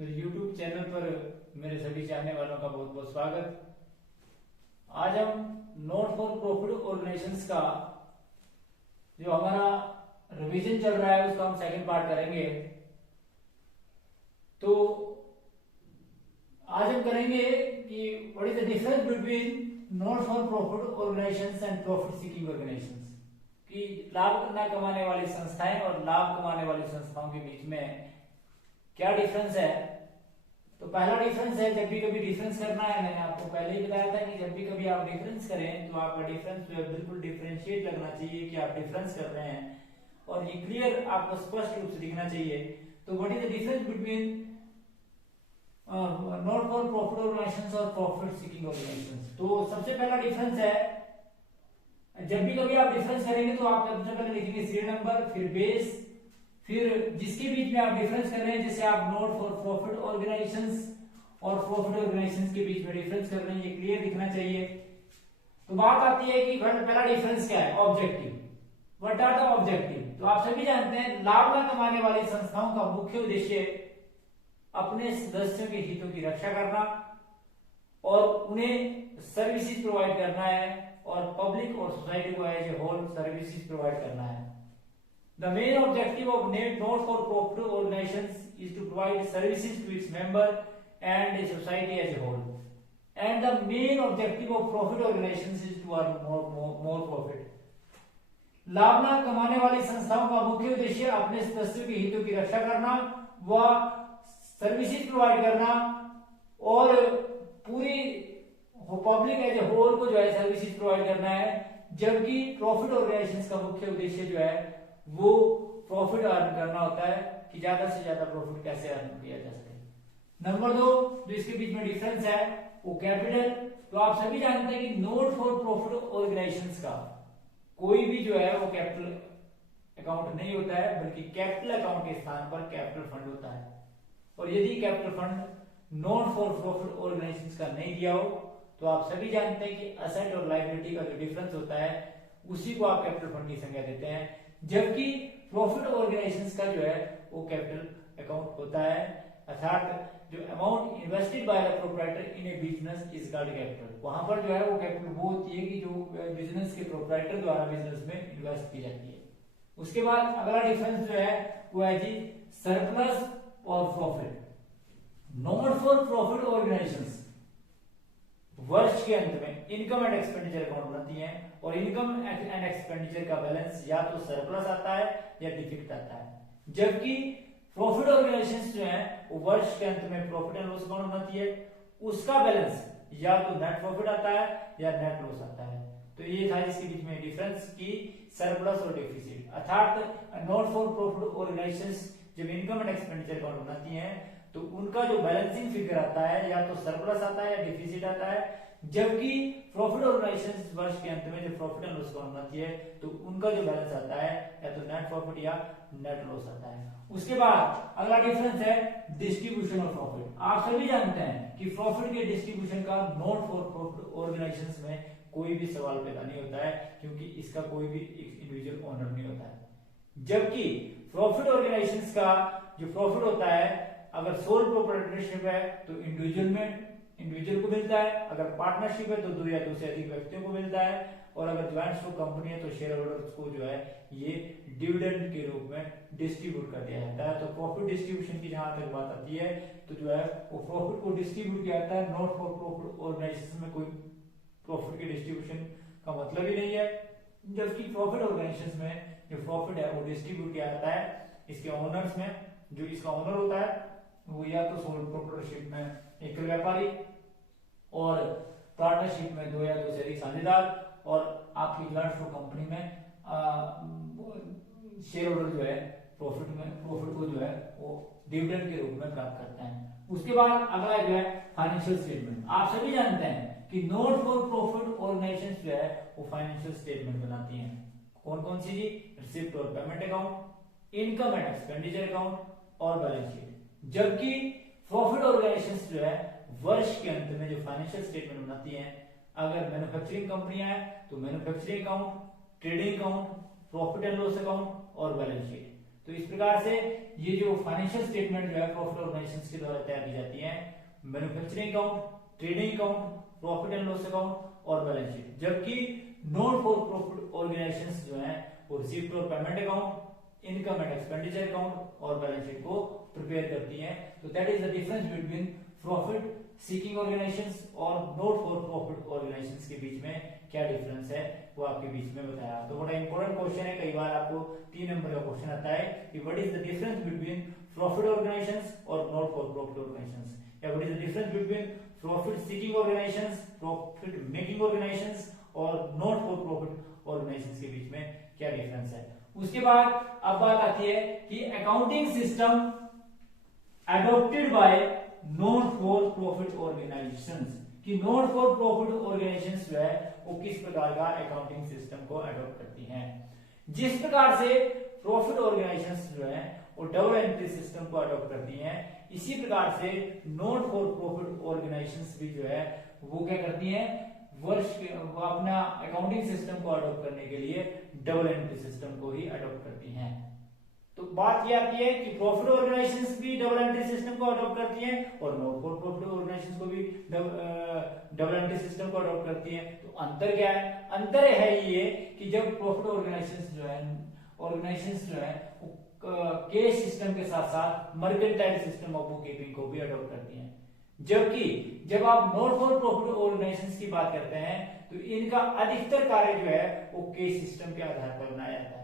मेरे YouTube channel पर मेरे सभी चाहने वालों का बहुत बहुत स्वागत। आज हम नॉट फॉर प्रॉफिट ऑर्गेनाइजेशंस का जो हमारा रिवीजन चल रहा है उसका हम सेकंड पार्ट करेंगे। तो आज हम करेंगे कि what is the difference between not for profit organisations and profit seeking organisations, कि लाभ कमाने वाली संस्थाएं और लाभ कमाने वाली संस्थाओं के बीच में क्या डिफरेंस है। तो पहला डिफरेंस है, जब भी कभी डिफरेंस करना है, मैंने आपको पहले ही बताया था कि जब भी कभी आप डिफरेंस करें तो आपका डिफरेंस जो है बिल्कुल डिफरेंशिएट लगना चाहिए कि आप डिफरेंस कर रहे हैं और ये क्लियर आपको स्पष्ट रूप से दिखना चाहिए। तो what is the difference between not for profit organisations और प्रॉफिट सीकिंग ऑर्गेनाइजेशंस। तो सबसे पहला डिफरेंस है, जब भी कभी आप डिफरेंस करेंगे तो आप सबसे पहले लिखेंगे सीरियल नंबर, फिर बेस, फिर जिसके बीच में आप डिफरेंस कर रहे हैं, जैसे आप नॉट फॉर प्रॉफिट ऑर्गेनाइजेशंस और प्रॉफिट ऑर्गेनाइजेशंस के बीच में डिफरेंस कर रहे हैं, ये क्लियर दिखना चाहिए। तो बात आती है कि पहला डिफरेंस क्या है, objective. What are the objective? तो आप सभी जानते हैं लाभ न कमाने वाली संस्थाओं का मुख्य उद्देश्य अपने सदस्यों के हितों की रक्षा करना और उन्हें सर्विसेज प्रोवाइड करना है और पब्लिक और सोसाइटी को as a whole services provide करना है। The main objective of not for profit organizations is to provide services to its member and a society as a whole. And the main objective of profit organizations is to earn more profit. लाभ न कमाने वाली संस्थाओं का मुख्य उद्देश्य अपने सदस्यों के हितों की रक्षा करना व सर्विसेज प्रोवाइड करना और पूरी पब्लिक एज ए होल को जो है सर्विसेज प्रोवाइड करना है, जबकि प्रॉफिट ऑर्गेनाइजेशंस का मुख्य उद्देश्य जो है वो प्रॉफिट अर्न करना होता है कि ज्यादा से ज्यादा प्रॉफिट कैसे अर्न किया जा सके। नंबर 2 जो इसके बीच में डिफरेंस है वो कैपिटल। तो आप सभी जानते हैं कि नॉट फॉर प्रॉफिट ऑर्गेनाइजेशंस का कोई भी जो है वो कैपिटल अकाउंट नहीं होता है, बल्कि कैपिटल अकाउंट के स्थान पर कैपिटल फंड होता है। और यदि capital fund not for profit organisations का नहीं दिया हो तो आप सभी जानते हैं कि असेट और लायबिलिटी का जो डिफरेंस होता है उसी को आप कैपिटल फंड की संज्ञा देते हैं, जबकि प्रॉफिट ऑर्गेनाइजेशंस का जो है वो कैपिटल अकाउंट होता है, अर्थात जो amount invested by the proprietor in A business is called capital. वहां पर जो है वो कैपिटल वो होती है कि जो बिजनेस के प्रोप्राइटर द्वारा बिजनेस में इन्वेस्ट की जाती है। उसके बाद अगला डिफरेंस जो है वो है जी सरप्लस और profit. Not for profit organisations वर्ष के अंत में इनकम एंड एक्सपेंडिचर अकाउंट बनाती हैं और इनकम एंड एक्सपेंडिचर का बैलेंस या तो सरप्लस आता है या डिफिक्ट आता है, जबकि प्रॉफिट ऑर्गेनाइजेशंस जो है वो वर्ष के अंत में प्रॉफिट एंड लॉस अकाउंट बनाती है, उसका बैलेंस या तो नेट प्रॉफिट आता है या नेट लॉस आता है। तो ये था इसके बीच में डिफरेंस की सरप्लस और डिफिसिट, अर्थात नॉट फॉर प्रॉफिट ऑर्गेनाइजेशंस जब इनकम एंड एक्सपेंडिचर अकाउंट बनाती हैं तो उनका जो बैलेंसिंग फिगर आता है या तो सरप्लस आता है या डिफिसिट आता है, जबकि प्रॉफिट ऑर्गेनाइजेशंस वर्ष के अंत में जो प्रॉफिट एंड लॉस अकाउंट बनाती है तो उनका जो बैलेंस आता है या तो नेट प्रॉफिट या नेट लॉस आता है। उसके बाद अगला डिफरेंस है डिस्ट्रीब्यूशन ऑफ प्रॉफिट। आप सभी जानते हैं कि प्रॉफिट के डिस्ट्रीब्यूशन का नॉट फॉर प्रॉफिट ऑर्गेनाइजेशंस में कोई भी सवाल पैदा नहीं होता है, क्योंकि इसका कोई भी इंडिविजुअल ओनर नहीं होता है, जबकि प्रॉफिट ऑर्गेनाइजेशंस का जो प्रॉफिट होता है अगर सोल प्रोप्राइटरशिप है तो इंडिविजुअल को मिलता है, अगर पार्टनरशिप है तो दो या दो से अधिक व्यक्तियों को मिलता है, और अगर ज्वाइंट स्टॉक कंपनी है तो शेयर होल्डर्स को जो है ये डिविडेंड के रूप में डिस्ट्रीब्यूट कर दिया जाता है। तो प्रॉफिट डिस्ट्रीब्यूशन की जहां तक बात आती है तो जो है वो प्रॉफिट को डिस्ट्रीब्यूट किया जाता है। नॉट फॉर प्रॉफिट ऑर्गेनाइजेशन में कोई प्रॉफिट के डिस्ट्रीब्यूशन का मतलब ही नहीं है, जबकि प्रॉफिट ऑर्गेनाइजेशन में जो प्रॉफिट है वो डिस्ट्रीब्यूट किया जाता है इसके ओनर्स में। जो इसका ओनर होता है वो या तो सोल प्रोप्राइटरशिप में एक व्यापारी और पार्टनरशिप में दो या दो से अधिक साझेदार, और आपकी ज्वाइंट स्टॉक कंपनी में शेयर होल्डर जो है प्रॉफिट को जो है वो डिविडेंड के रूप में प्राप्त करते हैं। उसके बाद अगला जो है फाइनेंशियल स्टेटमेंट। आप सभी जानते हैं कि नॉट फॉर प्रॉफिट ऑर्गेनाइजेशंस जो है वो फाइनेंशियल स्टेटमेंट बनाती हैं। कौन कौन सी जी? रिसिप्ट और payment account, income and expenditure account और बैलेंस शीट, जबकि प्रॉफिट ऑर्गेनाइजेशंस जो है वर्ष के अंत में जो फाइनेंशियल स्टेटमेंट बनाती हैं, अगर मैन्युफैक्चरिंग कंपनियां हैं तो manufacturing account, trading account, profit and loss account और बैलेंस शीट। तो इस प्रकार से ये जो फाइनेंशियल स्टेटमेंट जो है प्रॉफिट ऑर्गेनाइजेशंस के द्वारा तैयार की जाती है, manufacturing account, trading account, profit and loss account और बैलेंस शीट। जबकि नॉन फॉर प्रॉफिट ऑर्गेनाइजेशंस जो है वो रिसीव्ड और payment account, income and expenditure account और बैलेंस शीट को प्रिपेयर करती हैं। तो that is the difference between profit seeking organisations और नॉट फॉर प्रॉफिट ऑर्गेनाइजेशंस के बीच में क्या डिफरेंस है वो आपके बीच में बताया। तो बड़ा इंपॉर्टेंट क्वेश्चन है, कई बार आपको 3 नंबर का क्वेश्चन आता है कि what is the difference between profit organisations और नॉट फॉर प्रॉफिट ऑर्गेनाइजेशंस, या what is the difference between profit seeking organisations, profit making organisations और नॉट फॉर प्रॉफिट ऑर्गेनाइजेशंस के बीच में क्या डिफरेंस है। उसके बाद अब बात आती है कि accounting system adopted by non for profit organizations, कि नॉन फॉर प्रॉफिट ऑर्गेनाइजेशंस जो है वो किस प्रकार का अकाउंटिंग सिस्टम को अडॉप्ट करती हैं। जिस प्रकार से प्रॉफिट ऑर्गेनाइजेशंस जो है वो डबल एंट्री सिस्टम को अडॉप्ट करती हैं, इसी प्रकार से नॉन फॉर प्रॉफिट ऑर्गेनाइजेशंस भी जो है वो क्या करती हैं, वर्ष के अपना अकाउंटिंग सिस्टम को अडॉप्ट करने के लिए डबल एंट्री सिस्टम को ही अडॉप्ट करती हैं। तो बात ये आती है कि प्रॉफिट ऑर्गेनाइजेशंस भी डबल एंट्री सिस्टम को अडॉप्ट करती हैं और नॉट फॉर प्रॉफिट ऑर्गेनाइजेशंस को भी डबल एंट्री सिस्टम को अडॉप्ट करती हैं। तो अंतर क्या है? अंतर है ये कि जब प्रॉफिट ऑर्गेनाइजेशंस जो है कैश सिस्टम के साथ साथ mercantile system of book keeping को भी अडॉप्ट करती हैं, जबकि जब आप नॉट फॉर प्रॉफिट ऑर्गेनाइजेशंस की बात करते हैं तो इनका अधिकतर कार्य जो है वो कैश सिस्टम के आधार पर बनाया जाता है।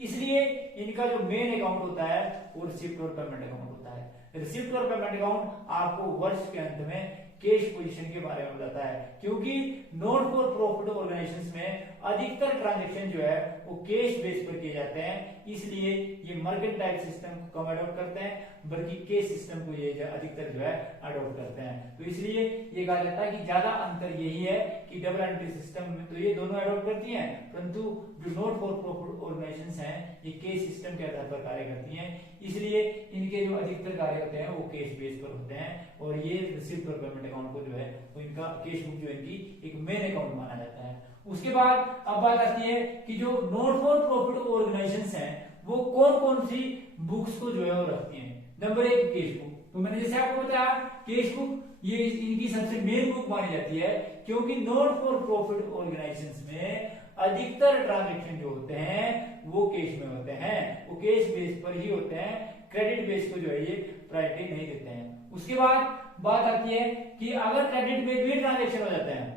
इसलिए इनका जो मेन अकाउंट होता है वो रिसीप्ट और पेमेंट अकाउंट होता है। रिसीप्ट और पेमेंट अकाउंट आपको वर्ष के अंत में कैश पोजीशन के बारे में बताता है, क्योंकि नॉट फॉर प्रॉफिट ऑर्गेनाइजेशंस में अधिकतर ट्रांजैक्शन जो है वो कैश बेस पर किए जाते हैं, इसलिए ये मर्केंटाइल सिस्टम को कम अडॉप्ट करते हैं, बल्कि कैश सिस्टम को ये अधिकतर जो है अडॉप्ट करते हैं। तो इसलिए ये कहा जाता है कि ज्यादा अंतर यही है कि डबल एंट्री सिस्टम में तो ये दोनों अडॉप्ट करती हैं, परंतु जो नॉट फॉर प्रॉफिट ऑर्गेनाइजेशंस हैं ये कैश सिस्टम के आधार पर कार्य करती हैं, इसलिए इनके जो अधिकतर कार्य होते हैं वो कैश बेस पर होते हैं और ये रिसीप्ट और पेमेंट अकाउंट को जो है वो इनका कैश बुक जो है इनकी एक मेन अकाउंट माना जाता है। उसके बाद अब बात आती है कि जो नॉट फॉर प्रॉफिट ऑर्गेनाइजेशंस हैं वो कौन कौन सी बुक्स को जो है वो रखती हैं। Number 1 cash book. तो मैंने जैसे आपको बताया कैश बुक ये इनकी सबसे मेन बुक मानी जाती है, क्योंकि नॉट फॉर प्रॉफिट ऑर्गेनाइजेशंस में अधिकतर ट्रांजैक्शन जो होते हैं वो कैश में होते हैं, वो कैश बेस पर ही होते हैं, क्रेडिट बेस को जो है ये प्रायोरिटी नहीं देते हैं। उसके बाद बात आती है कि अगर क्रेडिट में भी ट्रांजैक्शन हो जाते हैं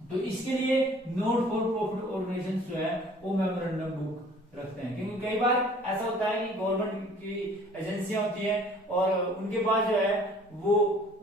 तो इसके लिए नॉट फॉर प्रॉफिट ऑर्गेनाइजेशंस जो है वो मेमोरेंडम बुक रखते हैं, क्योंकि कई बार ऐसा होता है कि गवर्नमेंट की एजेंसियां होती हैं और उनके पास जो है वो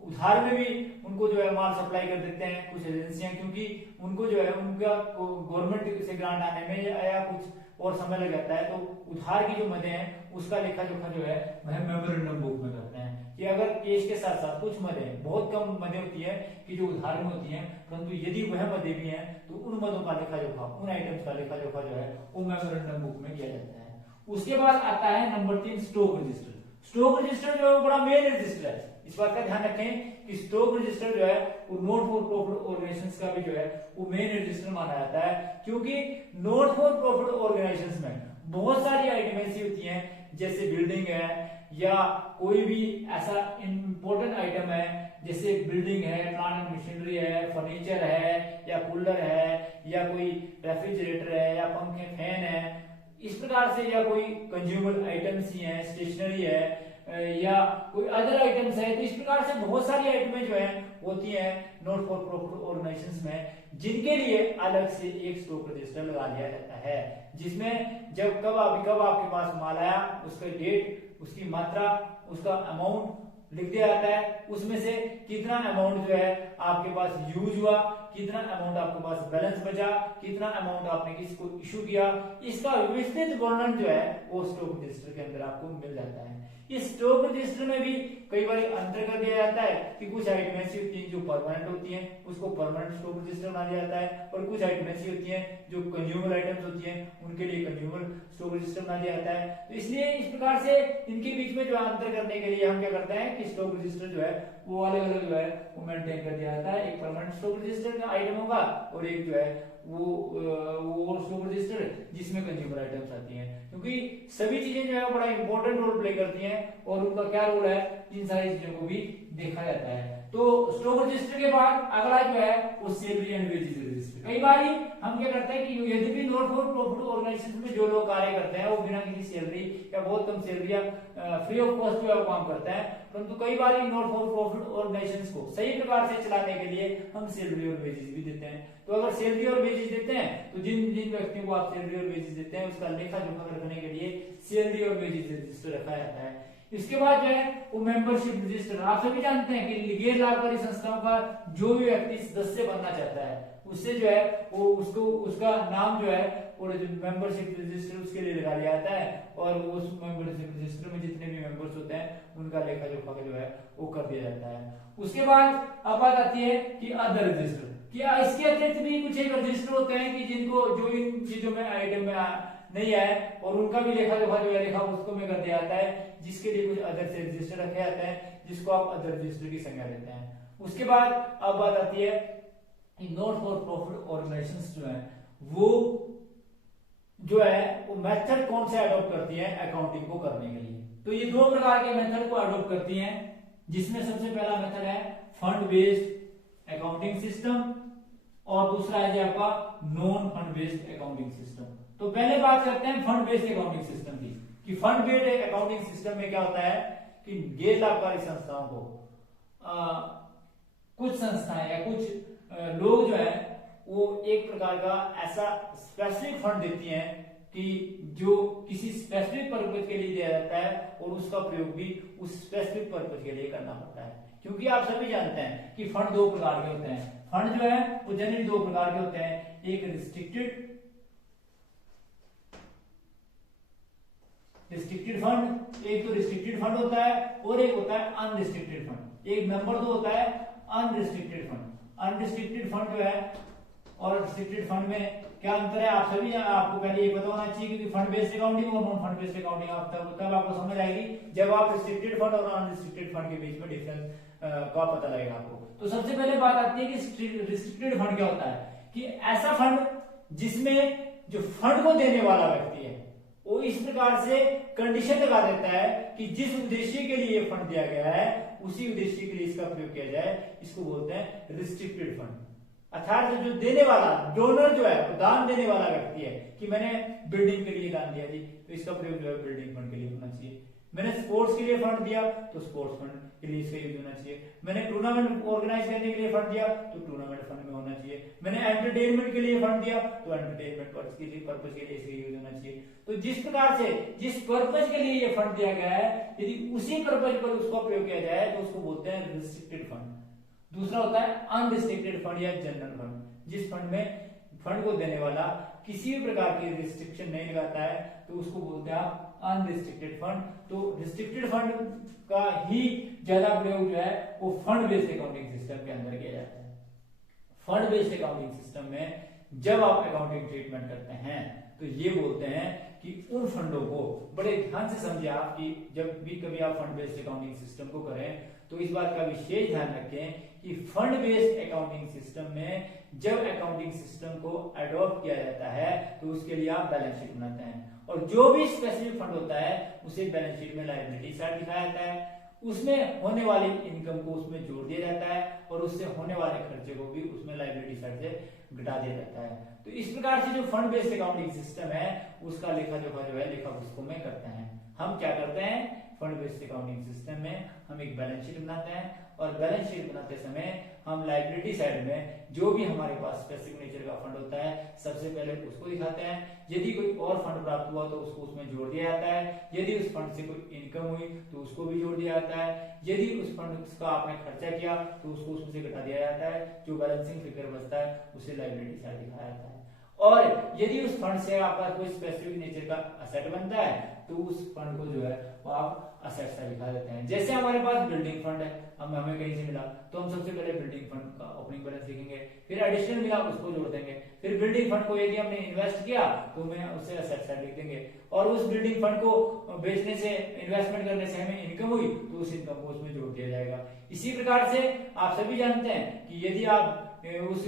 उधार में भी उनको जो है माल सप्लाई कर देते हैं कुछ एजेंसियां, क्योंकि उनको जो है उनका गवर्नमेंट से ग्रांट आने में या कुछ और समय लग जाता है, तो उधार की जो मदें हैं उसका लेखा जोखा जो है वह मेमोरेंडम बुक में करते हैं कि अगर कैश के साथ साथ कुछ मदें, बहुत कम मदें होती है कि जो उधार में होती हैं, परंतु यदि वह मदें भी हैं तो उन मदों का लेखा जोखा, उन आइटम्स का लेखा जोखा जो है वो मेमोरेंडम बुक में किया जाता है। उसके बाद आता है number 3 stock register. Stock register जो है वो बड़ा मेन रजिस्टर है, इस बात का ध्यान रखें कि स्टॉक रजिस्टर जो है वो नॉट फॉर प्रॉफिट ऑर्गेनाइजेशंस का भी जो है वो मेन रजिस्टर माना जाता है, क्योंकि नॉट फॉर प्रॉफिट ऑर्गेनाइजेशंस में बहुत सारी आइटम ऐसी होती हैं जैसे बिल्डिंग है या कोई भी ऐसा इंपॉर्टेंट आइटम है, जैसे बिल्डिंग है, प्लांट एंड मशीनरी है, फर्नीचर है या कूलर है या कोई रेफ्रिजरेटर है या पंखे फैन है, इस प्रकार से, या कोई कंज्यूमर आइटम्स ही है, स्टेशनरी है या कोई अदर आइटम्स है। तो इस प्रकार से बहुत सारी आइटमें जो है होती हैं नॉट फॉर प्रॉफिट ऑर्गेनाइजेशंस में, जिनके लिए अलग से एक स्टॉक रजिस्टर लगा दिया जाता है, जिसमें जब कब आपके पास माल आया उसका डेट, उसकी मात्रा, उसका अमाउंट लिख दिया जाता है, उसमें से कितना अमाउंट जो है आपके पास यूज हुआ, कितना अमाउंट आपके पास बैलेंस बचा, कितना अमाउंट आपने किसी को इशू किया, इसका विस्तृत वर्णन जो है वो स्टॉक रजिस्टर के अंदर आपको मिल जाता है। इस स्टॉक रजिस्टर में भी कई बार अंतर कर दिया जाता है कि कुछ आइटम ऐसी होती हैं जो परमानेंट होती हैं, उसको परमानेंट स्टॉक रजिस्टर बना दिया जाता है, और कुछ आइटम ऐसी होती हैं जो कंज्यूमर आइटम्स होती हैं उनके लिए कंज्यूमर स्टॉक रजिस्टर बना दिया जाता है। तो इसलिए इस प्रकार से इनके बीच में जो अंतर करने के लिए हम क्या करते हैं कि स्टॉक रजिस्टर जो है वो अलग अलग जो है वो मेंटेन कर दिया जाता है। एक परमानेंट स्टॉक रजिस्टर का आइटम होगा और एक जो है वो स्टॉक रजिस्टर जिसमें कंज्यूमर आइटम्स आती हैं, क्योंकि सभी चीजें जो है बड़ा इंपॉर्टेंट रोल प्ले करती हैं और उनका क्या रोल है इन सारी चीजों को भी देखा जाता है। तो स्टॉक रजिस्टर के बाद अगला जो है वो सैलरी एंड वेजेस रजिस्टर। कई बार हम क्या करते हैं कि यदि भी नॉट फॉर प्रॉफिट ऑर्गेनाइजेशन में जो लोग कार्य करते हैं वो बिना किसी सैलरी या बहुत कम सैलरी या फ्री ऑफ कॉस्ट जो है वो काम करते हैं, परंतु कई बार नॉट फॉर प्रॉफिट ऑर्गेनाइजेशंस को सही प्रकार से चलाने के लिए हम सैलरी और वेजेस भी देते हैं। तो अगर सैलरी और वेजेस देते हैं तो जिन जिन व्यक्तियों को आप सैलरी और वेजेस देते हैं उसका लेखा जोखा रखने के लिए सैलरी और वेजेस रजिस्टर रखा जाता है। इसके बाद जो है वो मेंबरशिप रजिस्टर। आप सभी जानते हैं कि गैर लाभकारी संस्थाओं का जो भी व्यक्ति सदस्य बनना चाहता है उससे जो है वो उसको उसका नाम जो है और जो मेंबरशिप रजिस्टर उसके लिए लगा दिया जाता है और उस मेंबरशिप रजिस्टर में जितने भी मेंबर्स होते हैं उनका लेखा जोखा जो है वो कर दिया जाता है। उसके बाद अब बात आती है कि अदर रजिस्टर। क्या इसके अतिरिक्त भी कुछ एक रजिस्टर होते हैं कि जिनको जो इन चीजों में आइटम में नहीं आए और उनका भी लेखा जोखा जो है लेखा उसको में कर दिया जाता है, जिसके लिए कुछ अदर से रजिस्टर रखे जाते हैं जिसको आप अदर रजिस्टर की संज्ञा देते हैं। उसके बाद अब बात आती है नॉट फॉर प्रॉफिट ऑर्गेनाइजेशंस जो है वो जो है वो मेथड कौन से अडॉप्ट करती है अकाउंटिंग को करने के लिए। तो ये दो प्रकार के मेथड को अडॉप्ट करती हैं, जिसमें सबसे पहला मेथड है फंड बेस्ड अकाउंटिंग सिस्टम और दूसरा है आपका non fund based accounting system. तो पहले बात करते हैं फंड बेस्ड अकाउंटिंग सिस्टम की कि फंड बेस्ड अकाउंटिंग सिस्टम में क्या होता है कि गैर लाभकारी संस्थाओं को कुछ संस्थाएं या कुछ लोग जो है वो एक प्रकार का ऐसा स्पेसिफिक फंड देती हैं कि जो किसी स्पेसिफिक पर्पज के लिए दिया जाता है और उसका प्रयोग भी उस स्पेसिफिक पर्पज के लिए करना पड़ता है। क्योंकि आप सभी जानते हैं कि फंड दो प्रकार के होते हैं। फंड जो है वो जनरली दो प्रकार के होते हैं, एक रिस्ट्रिक्टेड फंड, एक तो रिस्ट्रिक्टेड फंड होता है और एक होता है अनरिस्ट्रिक्टेड फंड। एक नंबर दो होता है अनरिस्ट्रिक्टेड फंड। अनरिस्ट्रिक्टेड फंड जो है और रिस्ट्रिक्टेड फंड में क्या अंतर है आप सभी आपको पहले ये पता होना चाहिए, क्योंकि फंड बेस्ड अकाउंटिंग और नॉन फंड बेस्ड अकाउंटिंग तब आपको समझ आएगी जब आप रिस्ट्रिक्टेड फंड और अनरिस्ट्रिक्टेड फंड के बीच में डिफरेंस का पता लगेगा आपको। तो सबसे पहले बात आती है कि रिस्ट्रिक्टेड फंड क्या होता है कि ऐसा फंड जिसमें जो फंड को देने वाला व्यक्ति है वो इस प्रकार से कंडीशन लगा देता है कि जिस उद्देश्य के लिए ये फंड दिया गया है उसी उद्देश्य के लिए इसका प्रयोग किया जाए, इसको बोलते हैं रिस्ट्रिक्टेड फंड। अर्थात जो देने वाला डोनर जो है दान देने वाला व्यक्ति है कि मैंने बिल्डिंग के लिए दान दिया जी तो इसका प्रयोग जो है बिल्डिंग फंड के लिए होना चाहिए। मैंने स्पोर्ट्स के लिए फंड दिया तो स्पोर्ट्स फंड के लिए इसका यूज होना चाहिए। मैंने टूर्नामेंट ऑर्गेनाइज करने के लिए फंड दिया तो टूर्नामेंट फंड में होना चाहिए। मैंने एंटरटेनमेंट के लिए फंड दिया तो एंटरटेनमेंट पर्पस के लिए इसका यूज होना चाहिए। तो जिस प्रकार से जिस पर्पज के लिए ये फंड दिया गया है यदि उसी पर्पज पर उसका प्रयोग किया जाए तो उसको बोलते हैं रिस्ट्रिक्टेड फंड। दूसरा होता है अनरिस्ट्रिक्टेड फंड या जनरल फंड, जिस फंड में फंड को देने वाला किसी भी प्रकार की रिस्ट्रिक्शन नहीं लगाता है तो उसको बोलते हैं आप अनरिस्ट्रिक्टेड फंड। तो रिस्ट्रिक्टेड फंड का ही ज्यादा प्रयोग जो है वो फंड बेस्ड अकाउंटिंग सिस्टम के अंदर किया जाता है। फंड बेस्ड अकाउंटिंग सिस्टम में जब आप अकाउंटिंग ट्रीटमेंट करते हैं तो ये बोलते हैं कि उन फंडों को बड़े ध्यान से समझिए आप कि जब भी कभी आप फंड बेस्ड अकाउंटिंग सिस्टम को करें तो इस बात का विशेष ध्यान रखें कि फंड बेस्ड अकाउंटिंग सिस्टम में जब अकाउंटिंग सिस्टम को अडॉप्ट किया जाता है तो उसके लिए आप बैलेंस शीट बनाते हैं और जो भी स्पेसिफिक फंड होता है उसे बैलेंस शीट में लायबिलिटी साइड दिखाया जाता है, उसमें होने वाली इनकम को उसमें जोड़ दिया जाता है और उससे होने वाले खर्चे को भी उसमें लायबिलिटी साइड से घटा दिया जाता है। तो इस प्रकार से जो फंड बेस्ड अकाउंटिंग सिस्टम है उसका लेखा जोखा जो है लेखा पुस्तकों में करते हैं। हम क्या करते हैं फंड बेस्ड अकाउंटिंग सिस्टम में हम एक बैलेंस शीट बनाते हैं और बैलेंस शीट बनाते समय हम लायबिलिटी साइड में जो भी हमारे पास स्पेसिफिक नेचर का फंड होता है सबसे पहले उसको दिखाते हैं। यदि कोई और फंड प्राप्त हुआ तो उसको उसमें जोड़ दिया जाता है। यदि उस फंड से कोई इनकम हुई तो उसको भी जोड़ दिया जाता है। यदि उस फंड का आपने खर्चा किया तो उसको उसमें से घटा दिया जाता है। जो बैलेंसिंग फिगर बचता है उसे लायबिलिटी साइड दिखाया जाता है। और यदि उस फंड से आपका कोई स्पेसिफिक नेचर का असेट बनता है तो उस फंड को जो है वो आप असेट से दिखा देते हैं। जैसे हमारे पास बिल्डिंग फंड है, हमें कहीं से मिला तो हम सबसे पहले बिल्डिंग फंड का ओपनिंग बैलेंस लिखेंगे, फिर एडिशनल मिला उसको जोड़ देंगे, फिर बिल्डिंग फंड को यदि हमने इन्वेस्ट किया तो मैं उससे असेट साइड लिख देंगे और उस बिल्डिंग फंड को बेचने से इन्वेस्टमेंट करने से हमें इनकम हुई तो उस इनकम को उसमें जोड़ दिया जाएगा। इसी प्रकार से आप सभी जानते हैं कि यदि आप उस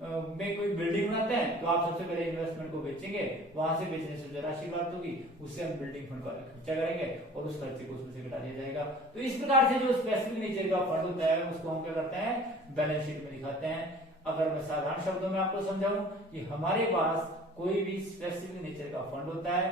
में कोई बिल्डिंग बनाते हैं तो आप सबसे पहले इन्वेस्टमेंट को बेचेंगे, वहां से बेचने से जो राशि प्राप्त होगी उससे हम बिल्डिंग फंड का खर्चा करेंगे और उस खर्चे को उसमें से घटा दिया जाएगा। तो इस प्रकार से जो स्पेसिफिक नेचर का फंड होता है उसको हम क्या करते हैं, बैलेंस शीट में दिखाते हैं। अगर मैं साधारण शब्दों में आपको समझाऊं कि हमारे पास कोई भी स्पेसिफिक नेचर का फंड होता है,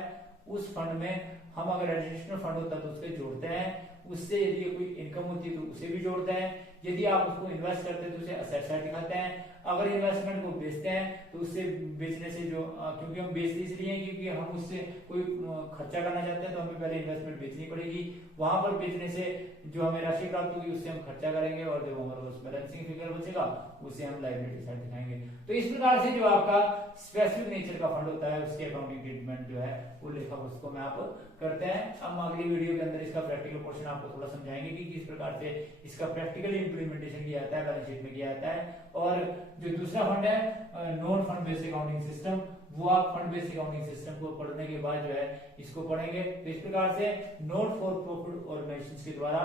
उस फंड में हम अगर एडिशनल फंड होता है तो उसके जोड़ते हैं, उससे यदि कोई इनकम होती है तो उसे भी जोड़ते हैं, यदि आप उसको इन्वेस्ट करते हैं तो उसे असेट साइड दिखाते हैं, अगर इन्वेस्टमेंट को बेचते हैं तो उससे बेचने से जो क्योंकि हम बेचते इसलिए हैं क्योंकि हम उससे कोई खर्चा करना चाहते हैं तो हमें पहले इन्वेस्टमेंट बेचनी पड़ेगी, वहां पर बेचने से जो हमें राशि प्राप्त होगी उससे हम खर्चा करेंगे और जो हमारा उस बैलेंसिंग फिगर बचेगा उसे हम लायबिलिटी साइड दिखाएंगे। तो इस प्रकार से जो आपका स्पेसिफिक नेचर का फंड होता है उसके अकाउंटिंग ट्रीटमेंट जो है वो लेखा पुस्तकों में आप करते हैं। हम अगली वीडियो के अंदर इसका प्रैक्टिकल पोर्शन आपको थोड़ा समझाएंगे कि किस प्रकार से इसका प्रैक्टिकली इंप्लीमेंटेशन किया जाता है, बैलेंस शीट में किया जाता है। और जो दूसरा फंड है non fund based accounting system, वो आप फंड बेस्ड अकाउंटिंग सिस्टम को पढ़ने के बाद जो है इसको पढ़ेंगे। तो इस प्रकार से नॉट फॉर प्रॉफिट ऑर्गेनाइजेशंस के द्वारा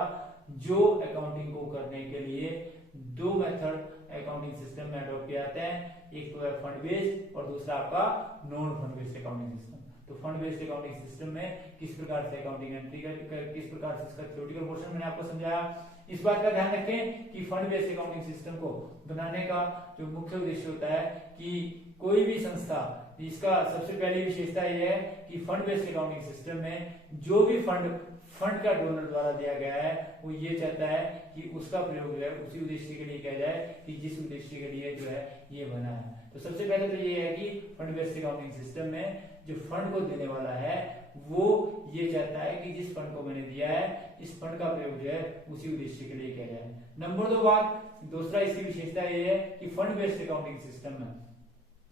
जो अकाउंटिंग को करने के लिए दो मेथड अकाउंटिंग सिस्टम में अडॉप्ट किए जाते हैं, एक तो है फंड बेस्ड और दूसरा आपका non fund based accounting system. तो फंड बेस्ड अकाउंटिंग सिस्टम में किस प्रकार से अकाउंटिंग एंट्री किस प्रकार से इसका थ्योरेटिकल पोर्शन मैंने आपको समझाया। इस बात का ध्यान रखें कि फंड बेस्ड अकाउंटिंग सिस्टम को बनाने का जो मुख्य उद्देश्य होता है कि कोई भी संस्था, इसका सबसे पहली विशेषता यह है कि फंड बेस्ड अकाउंटिंग सिस्टम में जो भी फंड का डोनर द्वारा दिया गया है वो ये चाहता है कि उसका प्रयोग जो है उसी उद्देश्य के लिए किया जाए कि जिस उद्देश्य के लिए जो है ये बना है। तो सबसे पहले तो ये है कि फंड बेस्ड अकाउंटिंग सिस्टम में जो फंड को देने वाला है वो ये चाहता है कि जिस फंड को मैंने दिया है इस फंड का प्रयोग जो है उसी उद्देश्य के लिए किया जाए। नंबर 2 बात, दूसरा इसकी विशेषता ये है कि फंड बेस्ड अकाउंटिंग सिस्टम में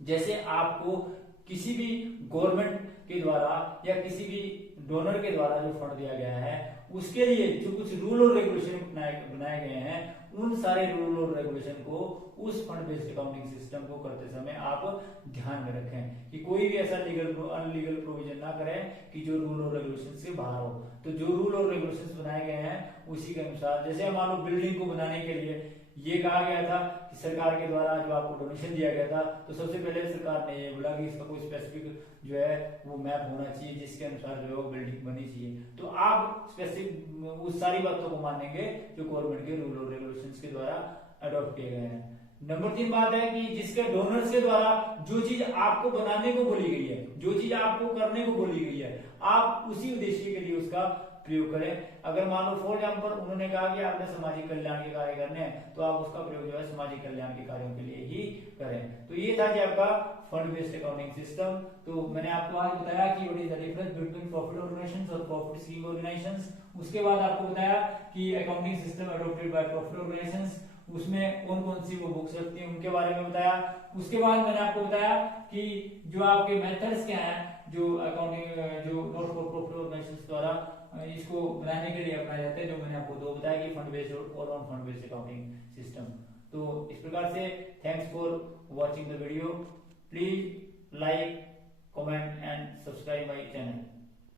जैसे आपको किसी भी गवर्नमेंट के द्वारा या किसी भी डोनर के द्वारा जो फंड दिया गया है उसके लिए जो कुछ रूल और रेगुलेशन बनाए गए हैं उन सारे रूल और रेगुलेशन को उस फंड बेस्ड अकाउंटिंग सिस्टम को करते समय आप ध्यान में रखें कि कोई भी ऐसा अनलीगल प्रोविजन ना करें कि जो रूल और रेगुलेशन से बाहर हो। तो जो रूल और रेगुलेशन बनाए गए हैं उसी के अनुसार, जैसे मान लो बिल्डिंग को बनाने के लिए ये कहा गया था कि सरकार के द्वारा जो आपको डोनेशन दिया गया था तो सबसे पहले सरकार ने ये बोला कि इसका कोई स्पेसिफिक जो है वो मैप होना चाहिए जिसके अनुसार जो है वो बिल्डिंग बनी चाहिए। तो आप स्पेसिफिक उस सारी बातों को मानेंगे जो गवर्नमेंट के रूल और रेगुलेशंस के द्वारा अडॉप्ट किए गए हैं। नंबर 3 बात है कि जिसके डोनर्स के द्वारा जो चीज आपको बनाने को बोली गई है, जो चीज आपको करने को बोली गई है, आप उसी उद्देश्य के लिए उसका प्रयोग करें। अगर मान लो फॉर एग्जाम्पल उन्होंने कहा कि आपने सामाजिक कल्याण के कार्य करने हैं तो आप उसका प्रयोग जो है सामाजिक कल्याण के कार्यों के लिए ही करें। तो ये था कि आपका फंड बेस्ड अकाउंटिंग सिस्टम। तो मैंने आपको आज बताया कि what is the difference between profit organisations और प्रॉफिट सीकिंग ऑर्गेनाइजेशंस। उसके बाद आपको बताया कि accounting system adopted by profit organisations उसमें कौन कौन सी वो बुक्स रखती हैं उनके बारे में बताया। उसके बाद मैंने आपको बताया कि जो आपके मेथड्स क्या हैं जो अकाउंटिंग जो नॉट फॉर प्रॉफिट ऑर्गेनाइजेशंस द्वारा इसको बनाने के लिए अपनाए जाते हैं, जो मैंने आपको 2 बताया कि फंड बेस्ड और non fund based accounting system. तो इस प्रकार से thanks for watching the video. Please like, comment and subscribe my channel.